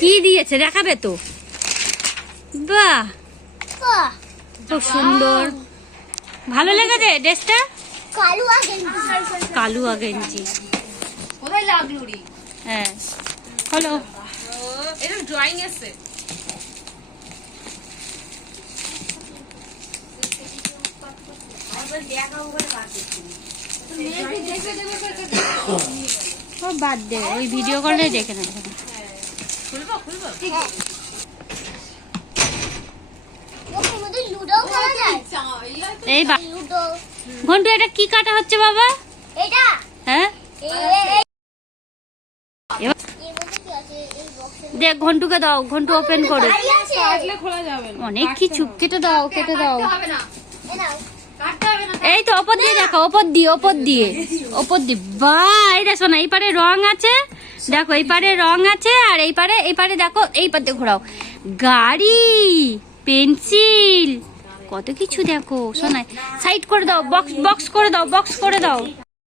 কি দিয়েছে দেখাবে তো? বাহ, খুব সুন্দর, ভালো লেগেছে ড্রেসটা। কালুয়া গেঞ্জি কোথায় লাগলো রে? হ্যাঁ হলো। এরকম ড্রয়িং আছে। ও বাদ দে, ওই ভিডিও করলে দেখে নেবে। খুলবো খুলবো। এই ঘন্টু, এটা কি কাটা হচ্ছে বাবা? হ্যাঁ দেখ, ঘন্টুকে দাও, ঘন্টু ওপেন করে। কাটলে খোলা যাবে না। অনেক কিছু, কেটে দাও কেটে দাও। হবে না, কাটতে হবে না। এই তো ওপর দিয়ে দেখো, ওপর দিয়ে ওপর দিয়ে ওপর দিয়ে। বাহ, এই দেখো না, এই পারে রং আছে, দেখো এই পারে রং আছে, আর এই পারে দেখো, এই পারে ঘোরাও, গাড়ি, পেন্সিল, কত কিছু দেখো। শোনায় সাইড করে দাও, বক্স করে দাও, বক্স করে দাও।